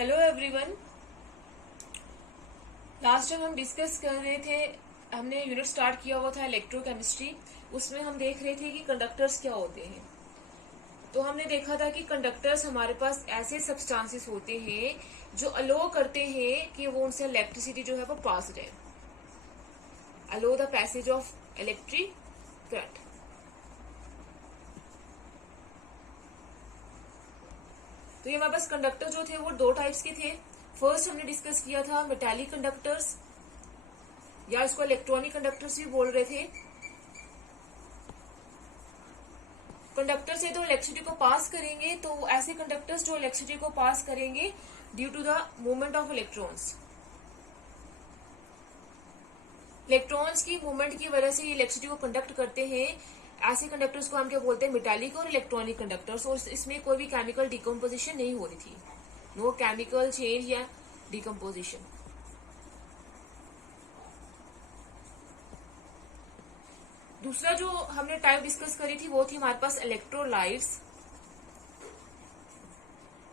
Hello everyone. Last time हम discuss कर रहे थे, हमने यूनिट स्टार्ट किया हुआ था इलेक्ट्रोकेमिस्ट्री। उसमें हम देख रहे थे कि कंडक्टर्स क्या होते हैं। तो हमने देखा था कि कंडक्टर्स हमारे पास ऐसे सब्सटेंसेस होते हैं जो अलो करते हैं कि वो उनसे इलेक्ट्रिसिटी जो है वो पास हो जाए, अलो the passage of electric current. तो ये हमारे पास कंडक्टर जो थे वो दो टाइप्स के थे। फर्स्ट हमने डिस्कस किया था मेटालिक कंडक्टर्स, या इसको इलेक्ट्रॉनिक कंडक्टर्स भी बोल रहे थे। कंडक्टर से तो इलेक्ट्रिसिटी को पास करेंगे, तो ऐसे कंडक्टर्स जो इलेक्ट्रिसिटी को पास करेंगे due to the movement of electrons. Electrons की मूवमेंट की वजह से ये इलेक्ट्रिसिटी को कंडक्ट करते हैं। ऐसे कंडक्टर्स को हम क्या बोलते हैं, मेटालिक और इलेक्ट्रॉनिक कंडक्टर्स। और इसमें कोई भी केमिकल डिकम्पोजिशन नहीं हो रही थी, नो केमिकल चेंज या डिकम्पोजिशन। दूसरा जो हमने टाइप डिस्कस करी थी वो थी हमारे पास इलेक्ट्रोलाइट्स,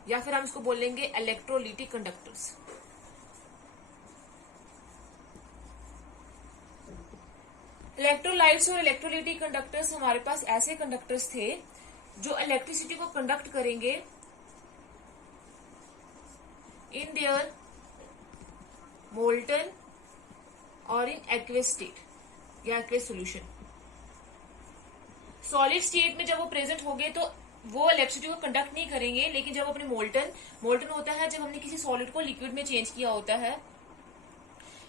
या फिर हम इसको बोलेंगे इलेक्ट्रोलिटिक कंडक्टर्स। इलेक्ट्रोलाइट्स और इलेक्ट्रोलिटिक कंडक्टर्स हमारे पास ऐसे कंडक्टर्स थे जो इलेक्ट्रिसिटी को कंडक्ट करेंगे इन देयर मोल्टन और इन एक्वेस स्टेट या एक्वेस सोल्यूशन। सॉलिड स्टेट में जब वो प्रेजेंट होंगे तो वो इलेक्ट्रिसिटी को कंडक्ट नहीं करेंगे, लेकिन जब अपने मोल्टन होता है जब हमने किसी सॉलिड को लिक्विड में चेंज किया होता है,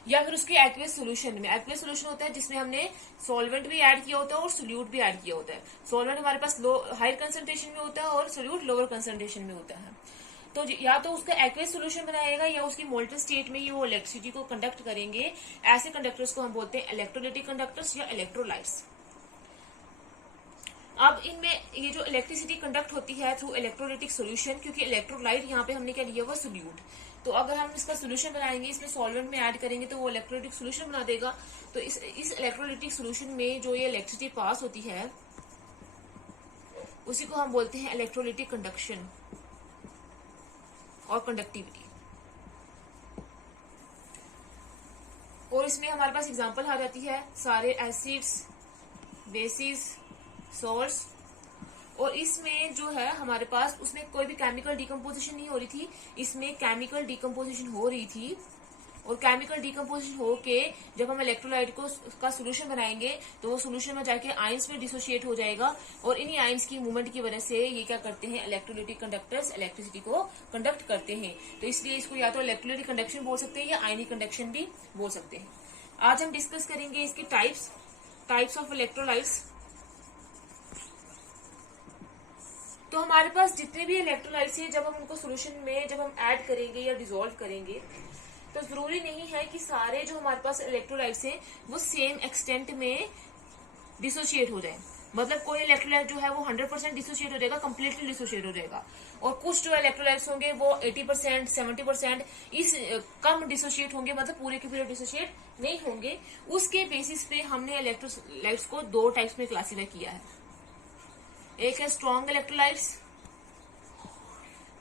या फिर उसके एक्वेस सोल्यूशन में। एक्वेस सोल्यूशन होता है जिसमें हमने सॉल्वेंट भी ऐड किया होता है और सोल्यूट भी ऐड किया होता है। सॉल्वेंट हमारे पास हायर कंसंट्रेशन में होता है और सोल्यूट लोअर कंसंट्रेशन में होता है। तो या तो उसका एक्वेस सोल्यूशन बनाएगा या उसकी मोल्टन स्टेट में ही वो इलेक्ट्रिसिटी को कंडक्ट करेंगे। ऐसे कंडक्टर्स को हम बोलते हैं इलेक्ट्रोलिटिक कंडक्टर्स या इलेक्ट्रोलाइट्स। अब इनमें ये जो इलेक्ट्रिसिटी कंडक्ट होती है थ्रू इलेक्ट्रोलिटिक सोल्यूशन, क्योंकि इलेक्ट्रोलाइट यहाँ पे हमने क्या लिया हुआ सोल्यूट। तो अगर हम इसका सोल्यूशन बनाएंगे, इसमें सॉल्वेंट में ऐड करेंगे तो वो इलेक्ट्रोलिटिक सोल्यूशन बना देगा। तो इस इलेक्ट्रोलिटिक सोल्यूशन में जो ये इलेक्ट्रिसिटी पास होती है उसी को हम बोलते हैं इलेक्ट्रोलिटिक कंडक्शन और कंडक्टिविटी। और इसमें हमारे पास एग्जांपल आ जाती है सारे एसिड्स, बेसिस, सोर्स। और इसमें जो है हमारे पास उसमें कोई भी केमिकल डिकम्पोजिशन नहीं हो रही थी, इसमें केमिकल डिकम्पोजिशन हो रही थी। और केमिकल डिकम्पोजिशन होके जब हम इलेक्ट्रोलाइट को का सोल्यूशन बनाएंगे तो वो सोल्यूशन में जाके आयंस में डिसोशिएट हो जाएगा, और इन्हीं आयंस की मूवमेंट की वजह से ये क्या करते हैं, इलेक्ट्रोलिटिक कंडक्टर्स इलेक्ट्रिसिटी को कंडक्ट करते हैं। तो इसलिए इसको या तो इलेक्ट्रोलिटिक कंडक्शन बोल सकते हैं या आयनिक कंडक्शन भी बोल सकते हैं। आज हम डिस्कस करेंगे इसके टाइप्स ऑफ इलेक्ट्रोलाइट्स। तो हमारे पास जितने भी इलेक्ट्रोलाइट्स हैं, जब हम उनको सोल्यूशन में जब हम ऐड करेंगे या डिसॉल्व करेंगे, तो जरूरी नहीं है कि सारे जो हमारे पास इलेक्ट्रोलाइट्स हैं वो सेम एक्सटेंट में डिसोशिएट हो जाए। मतलब कोई इलेक्ट्रोलाइट जो है वो 100% डिसोशिएट हो जाएगा, कंप्लीटली डिसोशिएट हो जाएगा। और कुछ जो इलेक्ट्रोलाइट्स होंगे वो 80%, 70% इस कम डिसोशिएट होंगे, मतलब पूरे के पूरे डिसोशिएट नहीं होंगे। उसके बेसिस पे हमने इलेक्ट्रोलाइट्स को दो टाइप्स में क्लासीफाई किया है। एक है स्ट्रॉन्ग इलेक्ट्रोलाइट्स,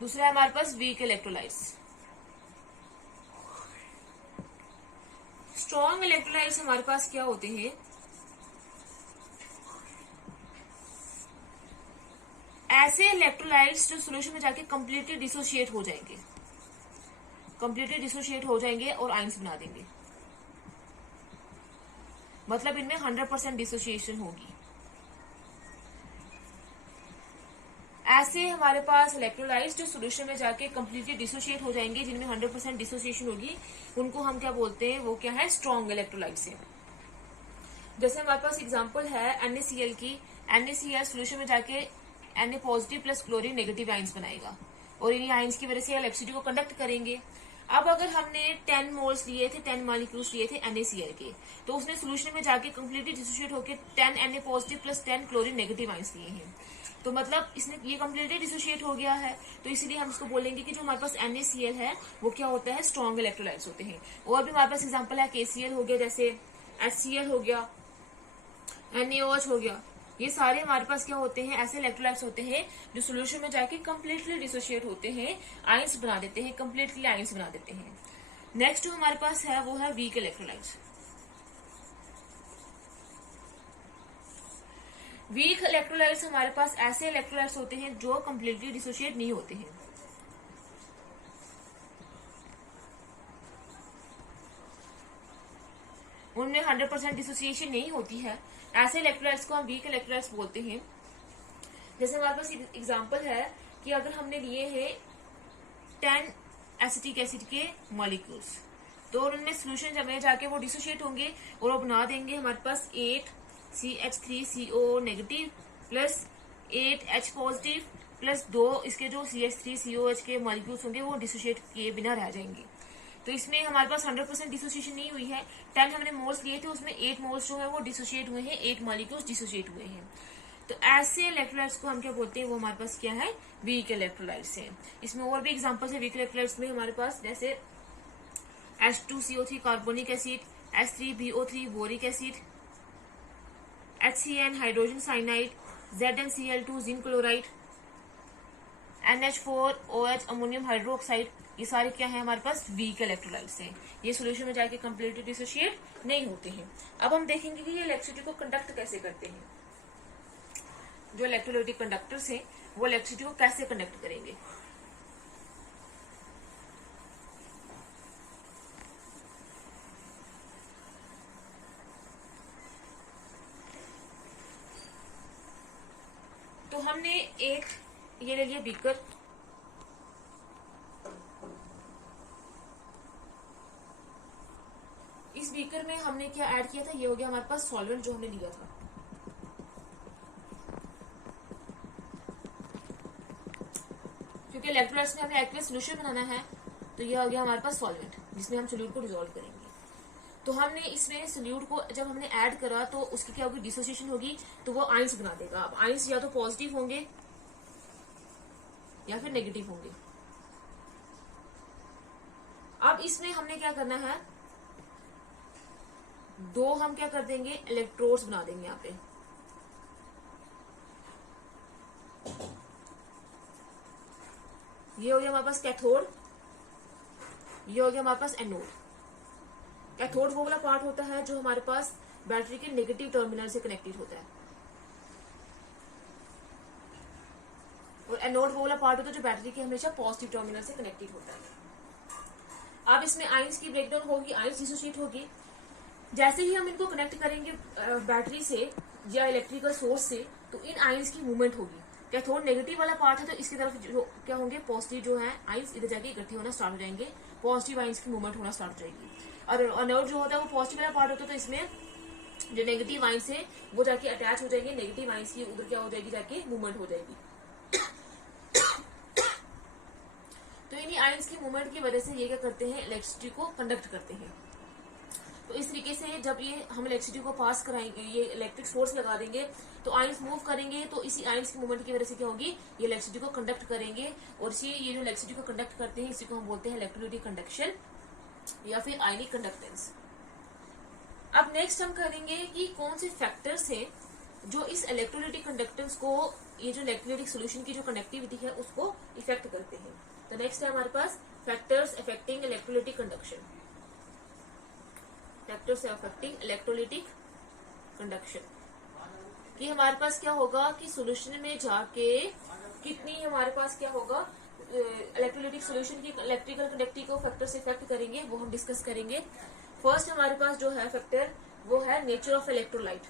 दूसरा है हमारे पास वीक इलेक्ट्रोलाइट्स। स्ट्रॉन्ग इलेक्ट्रोलाइट्स हमारे पास क्या होते हैं, ऐसे इलेक्ट्रोलाइट्स जो सोल्यूशन में जाके कंप्लीटली डिसोशिएट हो जाएंगे, और आयंस बना देंगे। मतलब इनमें 100% डिसोशिएशन होगी। ऐसे हमारे पास इलेक्ट्रोलाइट्स जो सोल्यूशन में जाके कंप्लीटली डिसोशिएट हो जाएंगे, जिनमें 100% डिसोशिएशन होगी, उनको हम क्या बोलते हैं, वो क्या है, स्ट्रॉन्ग इलेक्ट्रोलाइट्स है। जैसे हमारे पास एग्जांपल है NaCl की। NaCl सोल्यूशन में जाके Na positive plus chlorine negative ions बनाएगा, और इन्हीं आयंस की वजह से इलेक्ट्रिसिटी को कंडक्ट करेंगे। अब अगर हमने 10 मोल्स लिए थे, 10 मॉलिक्यूल्स लिए थे NaCl के, तो उसने सोल्यूशन में जाके कंप्लीटली डिसोशिएट होकर 10 Na positive plus 10 chlorine negative ions लिए हैं। तो मतलब इसने ये कंप्लीटली डिसोशिएट हो गया है। तो इसीलिए हम इसको बोलेंगे कि जो हमारे पास NaCl है वो क्या होता है, स्ट्रॉन्ग इलेक्ट्रोलाइट्स होते हैं। और भी हमारे पास एग्जांपल है KCl हो गया, जैसे HCl हो गया, NaOH हो गया। ये सारे हमारे पास क्या होते हैं, ऐसे इलेक्ट्रोलाइट्स होते हैं जो सोल्यूशन में जाके कंप्लीटली डिसोशिएट होते हैं, आयंस बना देते हैं, कंप्लीटली आयंस बना देते हैं। नेक्स्ट जो हमारे पास है वो है वीक इलेक्ट्रोलाइट्स। वीक इलेक्ट्रोलाइट्स हमारे पास ऐसे इलेक्ट्रोलाइट्स होते हैं जो कंप्लीटली डिसोशिएट नहीं होते हैं। उनमें 100% डिसोसिएशन नहीं होती है। ऐसे इलेक्ट्रोलाइट्स को हम वीक इलेक्ट्रोलाइट्स बोलते हैं। जैसे हमारे पास एग्जांपल है कि अगर हमने लिए हैं 10 एसिटिक एसिड के मॉलिक्यूल्स, तो उनमें सोल्यूशन में जाके वो डिसोशिएट होंगे और वो बना देंगे हमारे पास 8CH3CO negative plus 8H positive plus 2 इसके जो CH3COH के मॉलिक्यूल्स होंगे वो डिसोशिएट किए बिना रह जाएंगे। तो इसमें हमारे पास 100% डिसोसिएशन नहीं हुई है। 10 हमने मोल्स लिए थे, उसमें 8 मोल्स जो है वो डिसोशिएट हुए हैं, 8 मॉलिक्यूल्स डिसोशिएट हुए हैं। तो ऐसे इलेक्ट्रोलाइट्स को हम क्या बोलते हैं, वो हमारे पास क्या है, वीक इलेक्ट्रोलाइट्स हैं। इसमें और भी एग्जांपल्स है वीक इलेक्ट्रोलाइट्स में हमारे पास, जैसे H2CO3 carbonic acid, H3BO3 boric acid, HCN hydrogen cyanide, ZnCl2 zinc chloride, NH4OH ammonium hydroxide, ये सारे क्या है हमारे पास वीक इलेक्ट्रोलाइट्स हैं। ये सॉल्यूशन में जाके कंप्लीटली डिसोशिएट नहीं होते हैं। अब हम देखेंगे कि ये इलेक्ट्रिसिटी को कंडक्ट कैसे करते हैं। जो इलेक्ट्रोलाइटिक कंडक्टर्स हैं वो इलेक्ट्रिसिटी को कैसे कंडक्ट करेंगे। तो हमने एक ये ले लिया बीकर, इस बीकर में हमने क्या ऐड किया था, ये हो गया हमारे पास सॉल्वेंट जो हमने लिया था। क्योंकि इलेक्ट्रोलाइट्स में हमें एक्वियस सोल्यूशन बनाना है, तो ये हो गया हमारे पास सॉल्वेंट जिसमें हम सोल्यूट को डिसॉल्व करेंगे। तो हमने इसमें सोल्यूट को जब हमने ऐड करा तो उसकी क्या होगी, डिसोसिएशन होगी, तो वो आयंस बना देगा। अब आयंस या तो पॉजिटिव होंगे या फिर नेगेटिव होंगे। अब इसमें हमने क्या करना है, दो हम क्या कर देंगे, इलेक्ट्रोड्स बना देंगे यहाँ पे। ये हो गया हमारे पास कैथोड, ये हो गया हमारे पास एनोड। कैथोड वो वाला पार्ट होता है जो हमारे पास बैटरी के नेगेटिव टर्मिनल से कनेक्टेड होता है, और एनोड वो वाला पार्ट होता है जो बैटरी के हमेशा पॉजिटिव टर्मिनल से कनेक्टेड होता है। अब इसमें आयंस की ब्रेकडाउन होगी, आयंस डिसोसिएट होगी। जैसे ही हम इनको कनेक्ट करेंगे बैटरी से या इलेक्ट्रिकल सोर्स से, तो इन आयंस की मूवमेंट होगी। कैथोड नेगेटिव वाला पार्ट है तो इसकी तरफ जो क्या होंगे, पॉजिटिव जो है आयंस इधर जाके इकट्ठे होना स्टार्ट हो जाएंगे, पॉजिटिव आयंस की मूवमेंट होना स्टार्ट हो जाएगी। और एनोड जो होता है वो पॉजिटिव वाला पार्ट होता है, तो इसमें जो नेगेटिव आयंस है वो जाके अटैच हो जाएंगे, नेगेटिव आयंस की उधर क्या हो जाएगी, जाके मूवमेंट हो जाएगी। तो इन्हीं आयंस की मूवमेंट की वजह से ये क्या करते हैं, इलेक्ट्रिसिटी को कंडक्ट करते हैं। तो इस तरीके से जब ये हम इलेक्ट्रिसिटी को पास कराएंगे, ये इलेक्ट्रिक सोर्स लगा देंगे, तो आयंस मूव करेंगे, तो इसी आयंस की मूवमेंट की वजह से क्या होगी, ये इलेक्ट्रिसिटी को कंडक्ट करेंगे। और ये जो इलेक्ट्रिसिटी को कंडक्ट करते हैं इसी को हम बोलते हैं इलेक्ट्रोलाइटिक कंडक्शन या फिर आयनिक कंडक्टेंस। अब नेक्स्ट हम करेंगे कि कौन से फैक्टर्स हैं जो इस इलेक्ट्रोलाइटिक कंडक्टेंस को, ये जो इलेक्ट्रोलाइटिक सोल्यूशन की जो कंडक्टिविटी है उसको इफेक्ट करते हैं। तो नेक्स्ट है हमारे पास factors affecting electrolytic conduction. Factors affecting electrolytic conduction कि हमारे पास क्या होगा कि सोल्यूशन में जाके कितनी हमारे पास क्या होगा, इलेक्ट्रोलाइटिक सोल्यूशन की इलेक्ट्रिकल कंडक्टिविटी को फैक्टर से इफेक्ट करेंगे, वो हम डिस्कस करेंगे। फर्स्ट हमारे पास जो है फैक्टर वो है nature of electrolyte.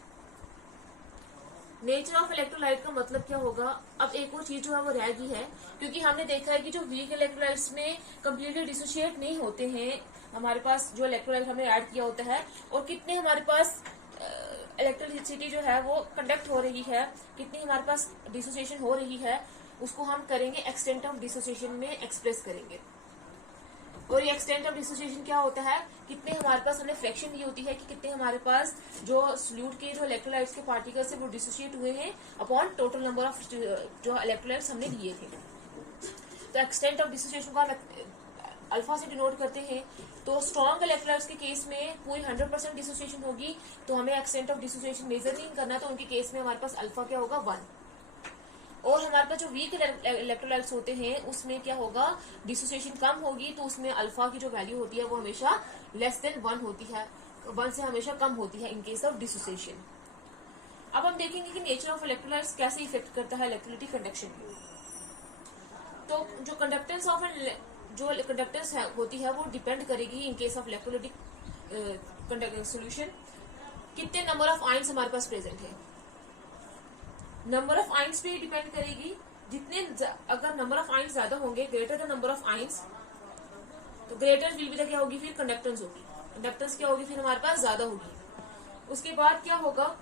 Nature of electrolyte का मतलब क्या होगा, अब एक और चीज जो है वो रह गई है, क्योंकि हमने देखा है कि जो वीक इलेक्ट्रोलाइट्स में कंप्लीटली डिसोशिएट नहीं होते हैं, हमारे पास जो इलेक्ट्रोलाइट हमने ऐड किया होता है, और कितने हमारे पास इलेक्ट्रिसिटी जो है वो कंडक्ट हो रही है, कितनी हमारे पास डिसोसिएशन हो रही है, उसको हम करेंगे एक्सटेंट ऑफ डिसोसिएशन में एक्सप्रेस करेंगे। और ये एक्सटेंट ऑफ डिसोसिएशन क्या होता है, कितने हमारे पास हमने फ्रैक्शन दी होती है कि कितने हमारे पास जो सोल्यूट के जो इलेक्ट्रोलाइट्स के पार्टिकल्स है वो डिसोसिएट हुए हैं अपॉन टोटल नंबर ऑफ जो इलेक्ट्रोलाइट्स हमने लिए थे। तो एक्सटेंट ऑफ डिसोसिएशन को हम अल्फा से डिनोट करते हैं। तो स्ट्रॉन्ग इलेक्ट्रोलाइट्स के केस में पूरी 100% डिसोसिएशन होगी, तो हमें एक्सटेंट ऑफ डिसोसिएशन मेजर नहीं करना, तो उनके केस में हमारे पास अल्फा क्या होगा 1। और हमारे पास जो वीक इलेक्ट्रोलाइट्स होते हैं उसमें क्या होगा, डिसोसिएशन कम होगी, तो उसमें अल्फा की जो वैल्यू होती है वो हमेशा लेस देन 1 होती है, 1 से हमेशा कम होती है इन केस ऑफ डिसोसिएशन। अब हम देखेंगे कि नेचर ऑफ इलेक्ट्रोलाइट्स कैसे इफेक्ट करता है इलेक्ट्रोलाइटिक कंडक्शन को। तो जो कंडक्टेंस ऑफ जो कंडक्टेंस होती है वो डिपेंड करेगी in case of electrolytic solution, कितने नंबर ऑफ आयंस हमारे पास प्रेजेंट है। नंबर ऑफ आयंस पे डिपेंड करेगी, जितने अगर नंबर ऑफ आयंस ज्यादा होंगे, greater the number of ions, तो ग्रेटर विल बी द क्या होगी, फिर कंडक्टेंस होगी, कंडक्टेंस क्या होगी फिर हमारे पास ज्यादा होगी। उसके बाद क्या होगा,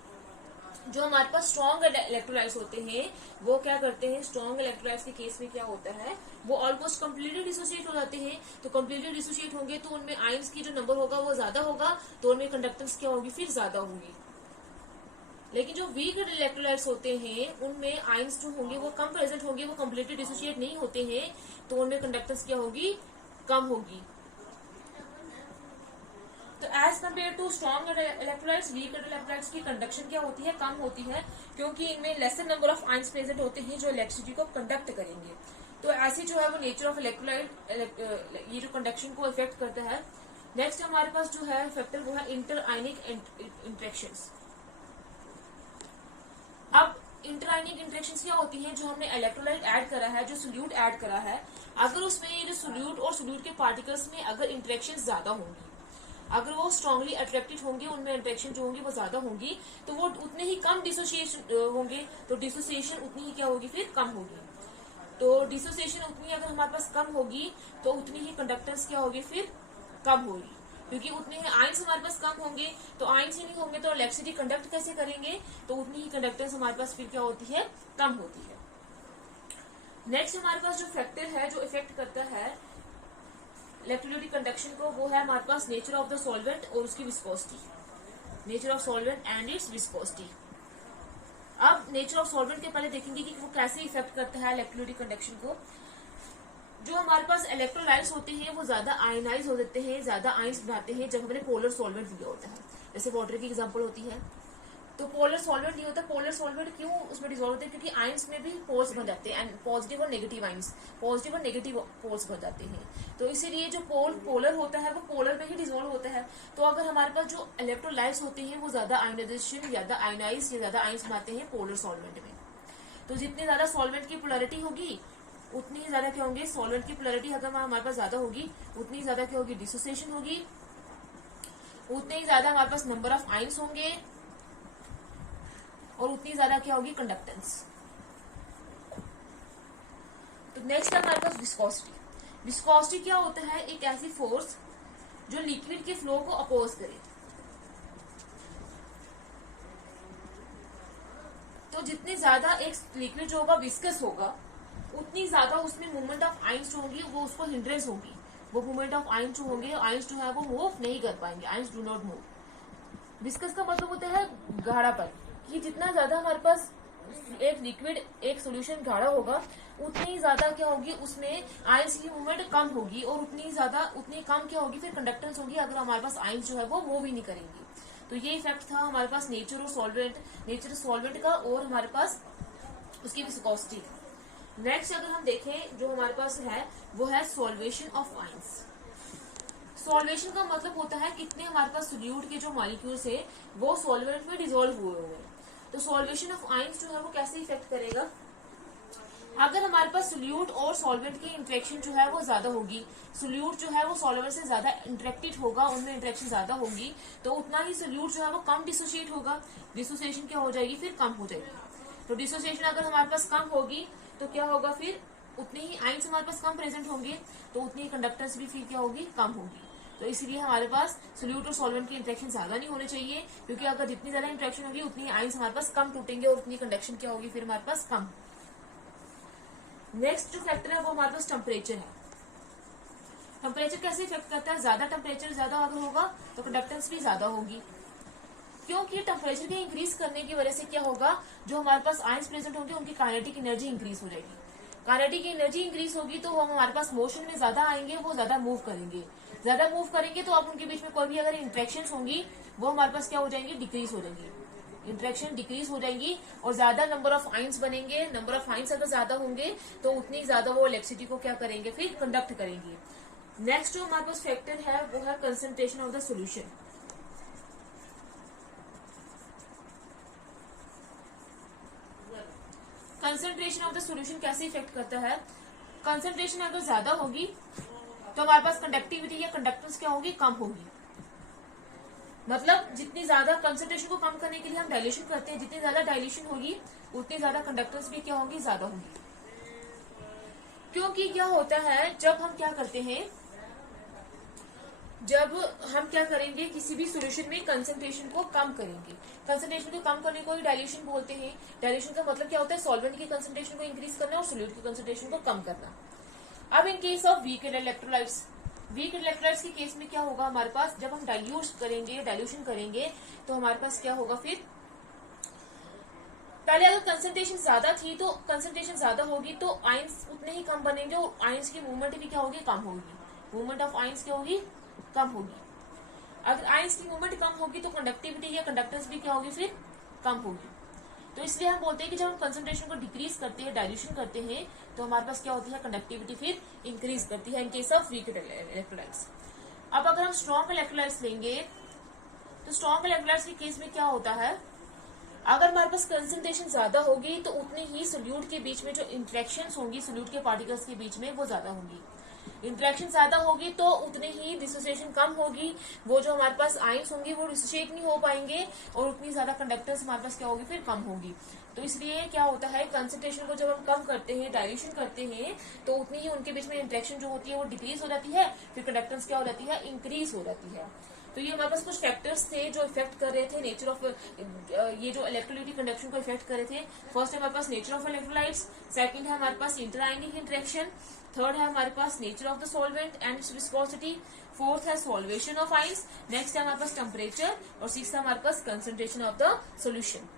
जो हमारे पास स्ट्रॉन्ग इलेक्ट्रोलाइट्स होते हैं वो क्या करते हैं, स्ट्रॉन्ग इलेक्ट्रोलाइट्स के केस में क्या होता है, वो ऑलमोस्ट कम्प्लीटली डिसोसिएट हो जाते हैं। तो कम्प्लीटली डिसोसिएट होंगे तो उनमें आयंस की जो नंबर होगा वो ज्यादा होगा, तो उनमें कंडक्टेंस क्या होगी फिर ज्यादा होगी। लेकिन जो वीक इलेक्ट्रोलाइट्स होते हैं उनमें आयंस जो होंगे वो कम प्रेजेंट होंगे, वो कम्प्लीटली डिसोसिएट नहीं होते हैं, तो उनमें कंडक्टेंस क्या होगी, कम होगी। तो as compare to strong electrolytes, weak electrolytes की कंडक्शन क्या होती है, कम होती है, क्योंकि इनमें lesser number of ions present होते हैं जो इलेक्ट्रिसिटी को कंडक्ट करेंगे। तो ऐसे जो है वो नेचर ऑफ इलेक्ट्रोलाइट ये जो कंडक्शन को इफेक्ट करता है। नेक्स्ट हमारे पास जो है फैक्टर वो है इंटर आयनिक इंटरेक्शंस। अब इंटर आयनिक इंटरेक्शंस क्या होती हैं, जो हमने इलेक्ट्रोलाइट ऐड करा है, जो सोल्यूट ऐड करा है, अगर उसमें ये जो सोल्यूट और सोल्यूट के पार्टिकल्स में अगर इंटरेक्शन ज्यादा होंगी, अगर वो स्ट्रांगली अट्रैक्टेड होंगे, उनमें इंटरेक्शन जो होंगी वो ज्यादा होंगी, तो वो उतने ही कम डिसोसिएशन होंगे, तो डिसोसिएशन उतनी ही क्या होगी फिर कम होगी। तो डिसोसिएशन उतनी अगर हमारे पास कम होगी तो उतनी ही कंडक्टेंस क्या होगी फिर कम होगी, क्योंकि उतने ही आयंस हमारे पास कम होंगे, तो आयंस ही नहीं होंगे तो इलेक्ट्रिसिटी कंडक्ट कैसे करेंगे, तो उतनी ही कंडक्टेंस हमारे पास फिर क्या होती है, कम होती है। नेक्स्ट हमारे पास जो फैक्टर है जो इफेक्ट करता है इलेक्ट्रोलाइटिक कंडक्शन को, वो है हमारे पास नेचर ऑफ द सॉल्वेंट और उसकी viscosity, nature of solvent and its viscosity. अब नेचर ऑफ सॉल्वेंट के पहले देखेंगे कि वो कैसे इफेक्ट करता है इलेक्ट्रोलाइटिक कंडक्शन को। जो हमारे पास इलेक्ट्रोलाइट्स होते हैं वो ज्यादा आयनाइज हो जाते हैं, ज्यादा आयंस बनाते हैं जब हमने पोलर सॉल्वेंट लिया होता है, जैसे वाटर की एग्जांपल होती है। तो पोलर सॉल्वेंट नहीं होता, पोलर सॉल्वेंट क्यों उसमें डिसॉल्व होते हैं, क्योंकि आयंस में भी पोल्स बन जाते हैं, पॉजिटिव और नेगेटिव आयंस, पॉजिटिव और नेगेटिव पोल्स बन जाते हैं। तो इसीलिए जो पोलर होता है वो पोलर में ही डिसॉल्व होता है। तो अगर हमारे पास जो इलेक्ट्रोलाइट्स होते हैं वो ज्यादा आयनाइजेशन, ज्यादा आयनाइज या ज्यादा आयंस बनाते हैं पोलर सॉल्वेंट में। तो जितनी ज्यादा सॉल्वेंट की पोलैरिटी होगी उतनी ही ज्यादा क्या होंगे, सॉल्वेंट की पोलैरिटी अगर हमारे पास ज्यादा होगी उतनी ज्यादा क्या होगी, डिसोसिएशन होगी, उतने ही ज्यादा हमारे पास नंबर ऑफ आयंस होंगे और उतनी ज्यादा क्या होगी, कंडक्टेंस। तो नेक्स्ट है हमारे पास विस्कोसिटी। विस्कोसिटी क्या होता है, एक ऐसी फोर्स जो लिक्विड के फ्लो को अपोज करे। तो जितनी ज्यादा एक लिक्विड जो होगा विस्कस होगा, उतनी ज्यादा उसमें मूवमेंट ऑफ आयंस जो होंगी वो उसको हिंड्रेंस होगी, वो मूवमेंट ऑफ आयंस जो होंगे, आयंस जो है वो मूव नहीं कर पाएंगे, ions do not move. Viscous का मतलब होता है गाढ़ापन, कि जितना ज्यादा हमारे पास एक लिक्विड एक सोल्यूशन गाढ़ा होगा उतनी ज्यादा क्या होगी, उसमें आयंस की मूवमेंट कम होगी और उतनी कम क्या होगी फिर कंडक्टेंस होगी, अगर हमारे पास आयंस जो है वो मूव ही नहीं करेंगी। तो ये इफेक्ट था हमारे पास नेचर और सॉल्वेंट, नेचर सॉल्वेंट का और हमारे पास उसकी विस्कोसिटी। नेक्स्ट अगर हम देखें जो हमारे पास है वो है सॉल्वेशन ऑफ आयंस। सॉल्वेशन का मतलब होता है कितने हमारे पास सोल्यूट के जो मॉलिक्यूल्स है वो सॉल्वेंट में डिसॉल्व हुए हुए हैं। तो सॉल्वेशन ऑफ आयंस जो है वो कैसे इफेक्ट करेगा, अगर हमारे पास सोल्यूट और सॉल्वेंट की इंटरेक्शन जो है वो ज्यादा होगी, सोल्यूट जो है वो सॉल्वेंट से ज्यादा इंटरेक्टेड होगा, उनमें इंटरेक्शन ज्यादा होगी, तो उतना ही सोल्यूट जो है वो कम डिसोसिएट होगा, डिसोसिएशन क्या हो जाएगी फिर कम हो जाएगी। तो डिसोसिएशन अगर हमारे पास कम होगी तो क्या होगा, फिर उतने ही आयंस हमारे पास कम प्रेजेंट होंगे, तो उतनी ही कंडक्टेंस भी फिर क्या होगी, कम होगी। तो इसलिए हमारे पास सोल्यूट और सॉल्वेंट की इंटरेक्शन ज्यादा नहीं होने चाहिए, क्योंकि अगर जितनी ज्यादा इंटरेक्शन होगी उतनी आयंस हमारे पास कम टूटेंगे और उतनी कंडक्शन क्या होगी फिर हमारे पास कम। नेक्स्ट जो फैक्टर है वो हमारे पास टेम्परेचर है। टेम्परेचर कैसे इफेक्ट करता है, ज्यादा टेम्परेचर ज्यादा अगर होगा तो कंडक्टेंस भी ज्यादा होगी, क्योंकि टेम्परेचर के इंक्रीज करने की वजह से क्या होगा, जो हमारे पास आयंस प्रेजेंट होंगे उनकी काइनेटिक एनर्जी इंक्रीज हो जाएगी। काइनेटिक एनर्जी इंक्रीज होगी तो वो हमारे पास मोशन में ज्यादा आएंगे, वो ज्यादा मूव करेंगे। ज्यादा मूव करेंगे तो अब उनके बीच में कोई भी अगर इंटरेक्शन होंगी वो हमारे पास क्या हो जाएंगी, डिक्रीज हो जाएंगी, इंटरेक्शन डिक्रीज हो जाएंगी और ज्यादा नंबर ऑफ आइंस बनेंगे। नंबर ऑफ आइंस अगर ज्यादा होंगे तो उतनी ज्यादा वो इलेक्ट्रिसिटी को क्या करेंगे, फिर कंडक्ट करेंगे। नेक्स्ट जो हमारे पास फैक्टर है वो है concentration of the solution. Concentration of the solution कैसे इफेक्ट करता है? कंसंट्रेशन अगर ज्यादा होगी तो हमारे पास कंडक्टिविटी या कंडक्टेंस क्या होगी, कम होगी। मतलब जितनी ज्यादा कंसंट्रेशन को कम करने के लिए हम डाइल्यूशन करते हैं, जितनी ज्यादा डाइल्यूशन होगी उतनी ज्यादा कंडक्टेंस भी क्या होगी, ज्यादा होगी। क्योंकि क्या होता है, जब हम क्या करते हैं, जब हम क्या करेंगे, किसी भी सोल्यूशन में कंसंट्रेशन को कम करेंगे। कंसंट्रेशन को कम करने को ही डाइल्यूशन बोलते हैं। डाइल्यूशन का मतलब क्या होता है, सॉल्वेंट की कंसंट्रेशन को इंक्रीज करना और सोल्यूट की कंसंट्रेशन को कम करना। अब in case of weak electrolytes, weak electrolytes के केस में क्या होगा हमारे पास, जब हम डाइल्यूशन करेंगे तो हमारे पास क्या होगा, फिर पहले अगर कंसंट्रेशन ज्यादा थी तो कंसंट्रेशन ज्यादा होगी तो आयंस उतने ही कम बनेंगे और आयंस की मूवमेंट भी क्या होगी, कम होगी। मूवमेंट ऑफ आयंस क्या होगी, कम होगी। अगर आयंस की मूवमेंट कम होगी तो कंडक्टिविटी या कंडक्टेंस भी क्या होगी, फिर कम होगी। तो इसलिए हम बोलते हैं कि जब हम कंसंट्रेशन को डिक्रीज करते हैं, डाइल्यूशन करते हैं, तो हमारे पास क्या होती है, कंडक्टिविटी फिर इंक्रीज करती है in case of weak electrolytes. अब अगर हम स्ट्रॉन्ग इलेक्ट्रोलाइट्स लेंगे तो स्ट्रॉन्ग इलेक्ट्रोलाइट्स के केस में क्या होता है, अगर हमारे पास कंसंट्रेशन ज्यादा होगी तो उतनी ही सोल्यूट के बीच में जो इंटरेक्शंस होंगी, सोल्यूट के पार्टिकल्स के बीच में, वो ज्यादा होंगी। इंटरेक्शन ज्यादा होगी तो उतनी ही डिसोसिएशन कम होगी, वो जो हमारे पास आयंस होंगी वो डिसोसिएट नहीं हो पाएंगे और उतनी ज्यादा कंडक्टेंस हमारे पास क्या होगी, फिर कम होगी। तो इसलिए क्या होता है, कंसंट्रेशन को जब हम कम करते हैं, डाइल्यूशन करते हैं, तो उतनी ही उनके बीच में इंटरेक्शन जो होती है वो डिक्रीज हो जाती है, फिर कंडक्टेंस क्या हो जाती है, इंक्रीज हो जाती है। तो ये हमारे पास कुछ फैक्टर्स थे जो इफेक्ट कर रहे थे नेचर ऑफ ये जो इलेक्ट्रोलाइटिक कंडक्शन को इफेक्ट कर रहे थे। फर्स्ट है हमारे पास नेचर ऑफ इलेक्ट्रोलाइट्स, सेकंड है हमारे पास इंटरआयनिक इंटरेक्शन, थर्ड है हमारे पास nature of the solvent and its viscosity, fourth है सॉल्वेशन ऑफ आइंस, नेक्स्ट है हमारे पास टेम्परेचर और सिक्स्थ है हमारे पास कंसंट्रेशन ऑफ द सॉल्यूशन।